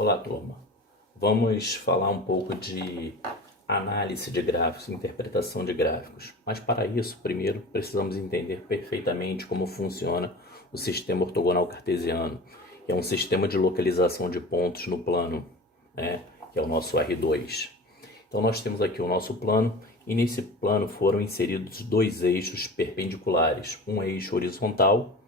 Olá, turma. Vamos falar um pouco de análise de gráficos, interpretação de gráficos. Mas para isso, primeiro precisamos entender perfeitamente como funciona o sistema ortogonal cartesiano, que é um sistema de localização de pontos no plano, que é o nosso R2. Então nós temos aqui o nosso plano e nesse plano foram inseridos dois eixos perpendiculares, um eixo horizontal,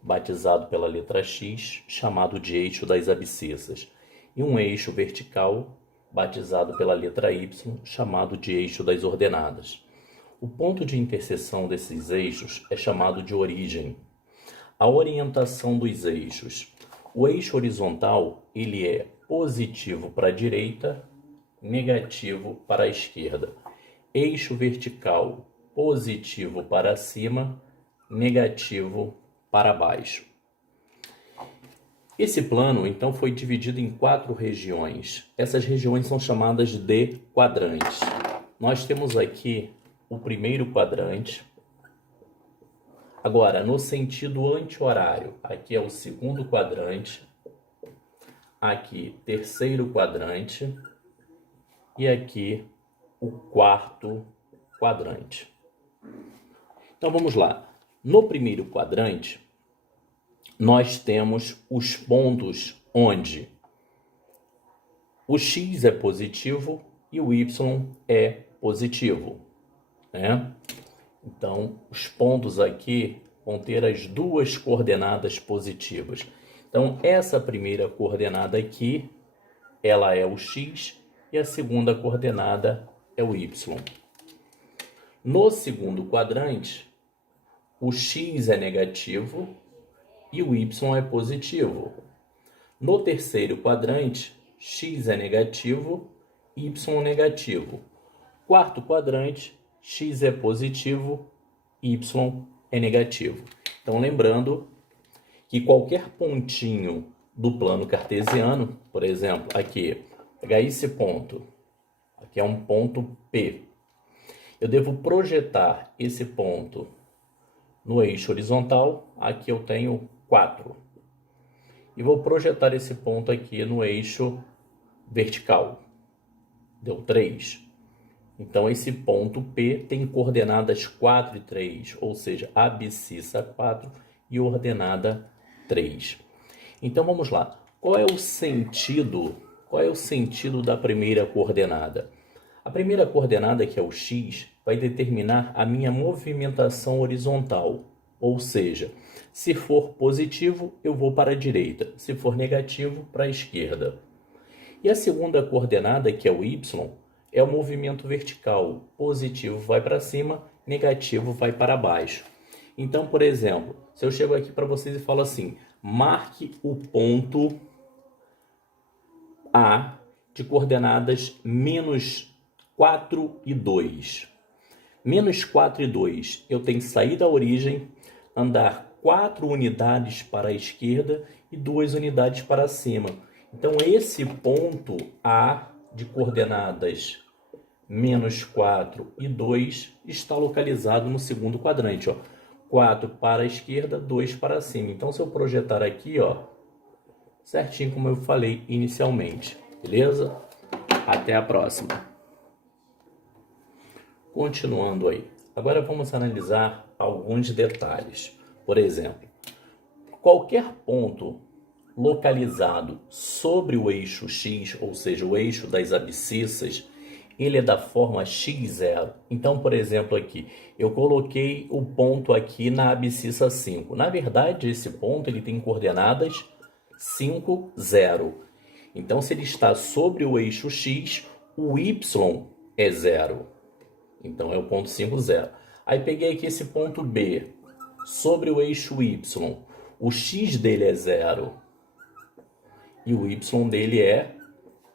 batizado pela letra X, chamado de eixo das abscissas, e um eixo vertical, batizado pela letra Y, chamado de eixo das ordenadas. O ponto de interseção desses eixos é chamado de origem. A orientação dos eixos. O eixo horizontal ele é positivo para a direita, negativo para a esquerda. Eixo vertical, positivo para cima, negativo para baixo. Esse plano, então, foi dividido em 4 regiões. Essas regiões são chamadas de quadrantes. Nós temos aqui o primeiro quadrante. Agora, no sentido anti-horário, aqui é o segundo quadrante. Aqui, terceiro quadrante. E aqui, o quarto quadrante. Então, vamos lá. No primeiro quadrante, nós temos os pontos onde o x é positivo e o y é positivo, né? Então, os pontos aqui vão ter as duas coordenadas positivas. Então, essa primeira coordenada aqui, ela é o x e a segunda coordenada é o y. No segundo quadrante, o x é negativo e o y é positivo. No terceiro quadrante, x é negativo, y negativo. Quarto quadrante, x é positivo, y é negativo. Então, lembrando que qualquer pontinho do plano cartesiano, por exemplo, aqui, pegar esse ponto, aqui é um ponto P. Eu devo projetar esse ponto no eixo horizontal, aqui eu tenho 4. E vou projetar esse ponto aqui no eixo vertical. Deu 3. Então, esse ponto P tem coordenadas 4 e 3, ou seja, abscissa 4 e ordenada 3. Então, vamos lá. Qual é o sentido da primeira coordenada? A primeira coordenada, que é o x, vai determinar a minha movimentação horizontal. Ou seja, se for positivo, eu vou para a direita. Se for negativo, para a esquerda. E a segunda coordenada, que é o y, é o movimento vertical. Positivo vai para cima, negativo vai para baixo. Então, por exemplo, se eu chego aqui para vocês e falo assim, marque o ponto A de coordenadas menos 4 e 2. Menos 4 e 2, eu tenho que sair da origem, andar 4 unidades para a esquerda e 2 unidades para cima. Então, esse ponto A de coordenadas menos 4 e 2 está localizado no segundo quadrante. 4 para a esquerda, 2 para cima. Então, se eu projetar aqui, certinho como eu falei inicialmente. Beleza? Até a próxima. Continuando aí. Agora vamos analisar alguns detalhes. Por exemplo, qualquer ponto localizado sobre o eixo x, ou seja, o eixo das abscissas, ele é da forma x0. Então, por exemplo, aqui, eu coloquei o ponto aqui na abscissa 5. Na verdade, esse ponto ele tem coordenadas 5, 0. Então, se ele está sobre o eixo x, o y é 0. Então, é o ponto 5, 0. Aí, peguei aqui esse ponto B, sobre o eixo y. O x dele é 0 e o y dele é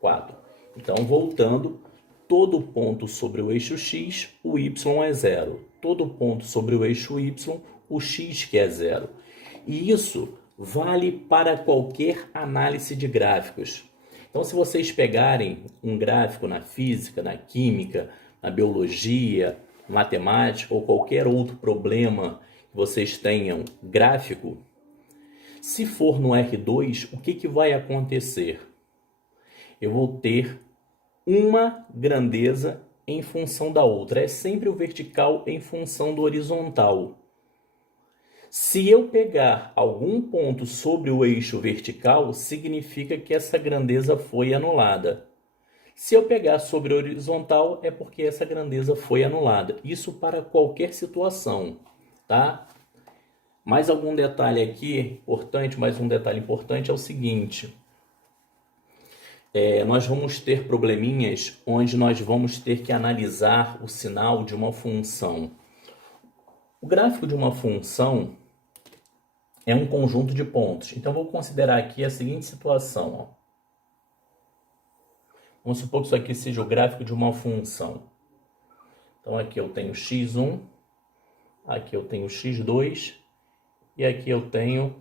4. Então, voltando, todo ponto sobre o eixo x, o y é 0. Todo ponto sobre o eixo y, o x que é 0. E isso vale para qualquer análise de gráficos. Então, se vocês pegarem um gráfico na física, na química, na biologia, matemática ou qualquer outro problema que vocês tenham gráfico, se for no R2, o que vai acontecer? eu vou ter uma grandeza em função da outra. É sempre o vertical em função do horizontal. Se eu pegar algum ponto sobre o eixo vertical, significa que essa grandeza foi anulada. Se eu pegar sobre o horizontal, é porque essa grandeza foi anulada. Isso para qualquer situação, tá? Mais algum detalhe aqui importante, mais um detalhe importante é o seguinte. Nós vamos ter probleminhas onde nós vamos ter que analisar o sinal de uma função. O gráfico de uma função é um conjunto de pontos. Então, vou considerar aqui a seguinte situação. Ó. Vamos supor que isso aqui seja o gráfico de uma função. Então, aqui eu tenho x1, aqui eu tenho x2 e aqui eu tenho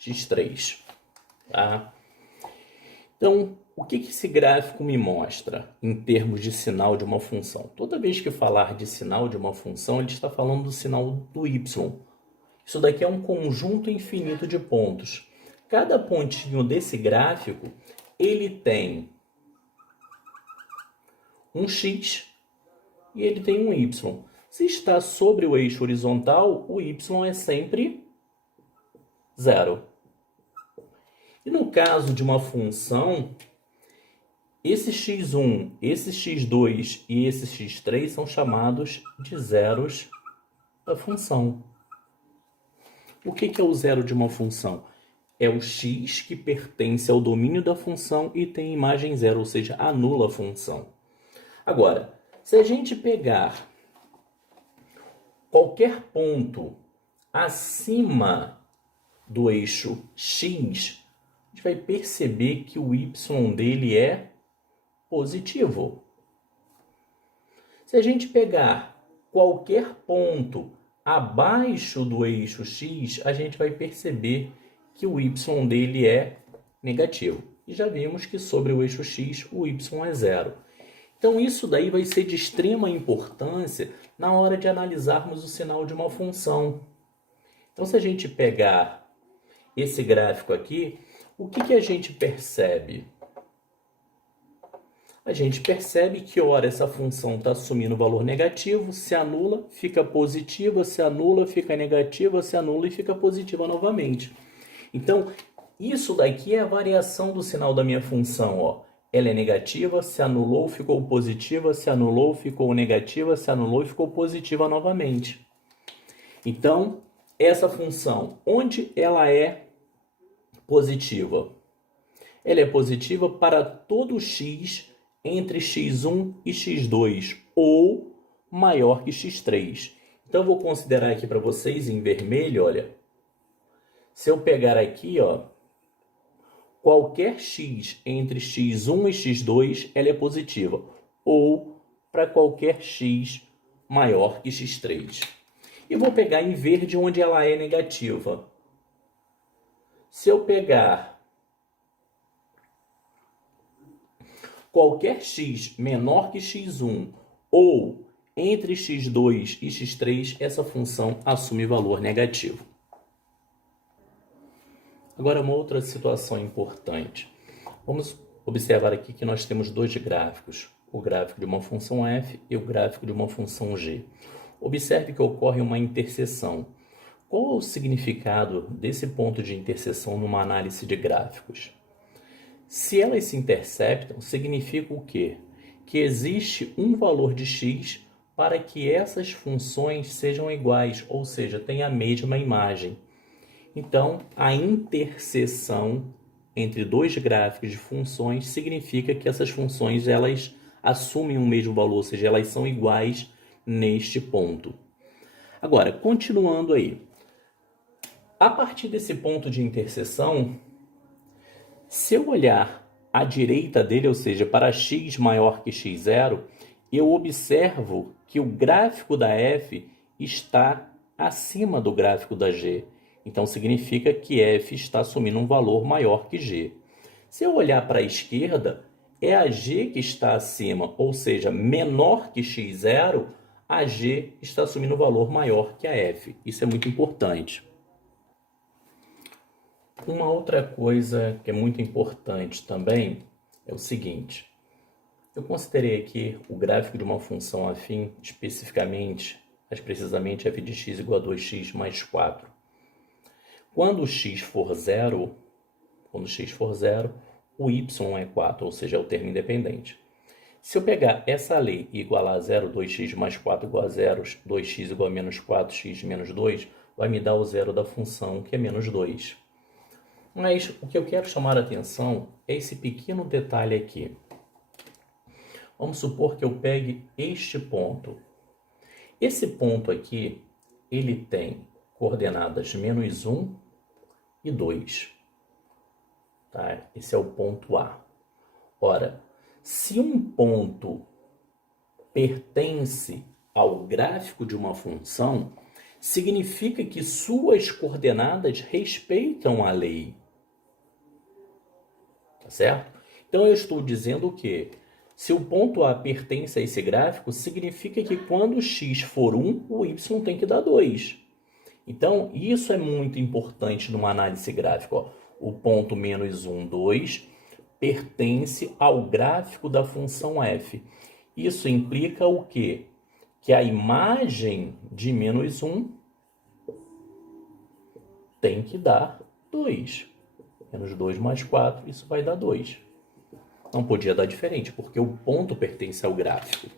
x3. Tá? Então, o que esse gráfico me mostra em termos de sinal de uma função? Toda vez que falar de sinal de uma função, ele está falando do sinal do y. Isso daqui é um conjunto infinito de pontos. Cada pontinho desse gráfico, ele tem um x e ele tem um y. Se está sobre o eixo horizontal, o y é sempre 0. E no caso de uma função, esse x1, esse x2 e esse x3 são chamados de zeros da função. O que é o zero de uma função? É o x que pertence ao domínio da função e tem imagem zero, ou seja, anula a função. Agora, se a gente pegar qualquer ponto acima do eixo x, a gente vai perceber que o y dele é positivo. Se a gente pegar qualquer ponto abaixo do eixo x, a gente vai perceber que o y dele é negativo. E já vimos que sobre o eixo x, o y é zero. Então, isso daí vai ser de extrema importância na hora de analisarmos o sinal de uma função. Então, se a gente pegar esse gráfico aqui, o que a gente percebe? A gente percebe que, ora, essa função está assumindo valor negativo, se anula, fica positiva, se anula, fica negativa, se anula e fica positiva novamente. Então, isso daqui é a variação do sinal da minha função, ó. Ela é negativa, se anulou, ficou positiva, se anulou, ficou negativa, se anulou e ficou positiva novamente. Então, essa função, onde ela é positiva? Ela é positiva para todo x entre x1 e x2, ou maior que x3. Então, eu vou considerar aqui para vocês em vermelho, olha. Se eu pegar aqui, ó, qualquer x entre x1 e x2, ela é positiva. Ou para qualquer x maior que x3. E vou pegar em verde onde ela é negativa. Se eu pegar qualquer x menor que x1 ou entre x2 e x3, essa função assume valor negativo. Agora, uma outra situação importante. Vamos observar aqui que nós temos dois gráficos, o gráfico de uma função f e o gráfico de uma função g. Observe que ocorre uma interseção. Qual é o significado desse ponto de interseção numa análise de gráficos? Se elas se interceptam, significa o quê? Que existe um valor de x para que essas funções sejam iguais, ou seja, tenham a mesma imagem. Então, a interseção entre dois gráficos de funções significa que essas funções elas assumem o mesmo valor, ou seja, elas são iguais neste ponto. Agora, continuando aí. A partir desse ponto de interseção, se eu olhar à direita dele, ou seja, para x maior que x0, eu observo que o gráfico da f está acima do gráfico da g. Então, significa que f está assumindo um valor maior que g. Se eu olhar para a esquerda, é a g que está acima, ou seja, menor que x0, a g está assumindo um valor maior que a f. Isso é muito importante. Uma outra coisa que é muito importante também é o seguinte. Eu considerei aqui o gráfico de uma função afim, especificamente, mais precisamente, f de x igual a 2x mais 4. Quando x for zero, o y é 4, ou seja, é o termo independente. Se eu pegar essa lei e igualar a zero, 2x mais 4 igual a zero, 2x igual a menos 4, x menos 2, vai me dar o zero da função, que é menos 2. Mas o que eu quero chamar a atenção é esse pequeno detalhe aqui. Vamos supor que eu pegue este ponto. Esse ponto aqui, ele tem coordenadas menos 1 e 2. Tá? Esse é o ponto A. Ora, se um ponto pertence ao gráfico de uma função, significa que suas coordenadas respeitam a lei. Tá certo? Então eu estou dizendo o quê? Se o ponto A pertence a esse gráfico, significa que quando x for 1, o y tem que dar 2. Então, isso é muito importante numa análise gráfica. Ó. O ponto menos 1, 2 pertence ao gráfico da função f. Isso implica o quê? Que a imagem de menos 1 tem que dar 2. Menos 2 mais 4, isso vai dar 2. Não podia dar diferente, porque o ponto pertence ao gráfico.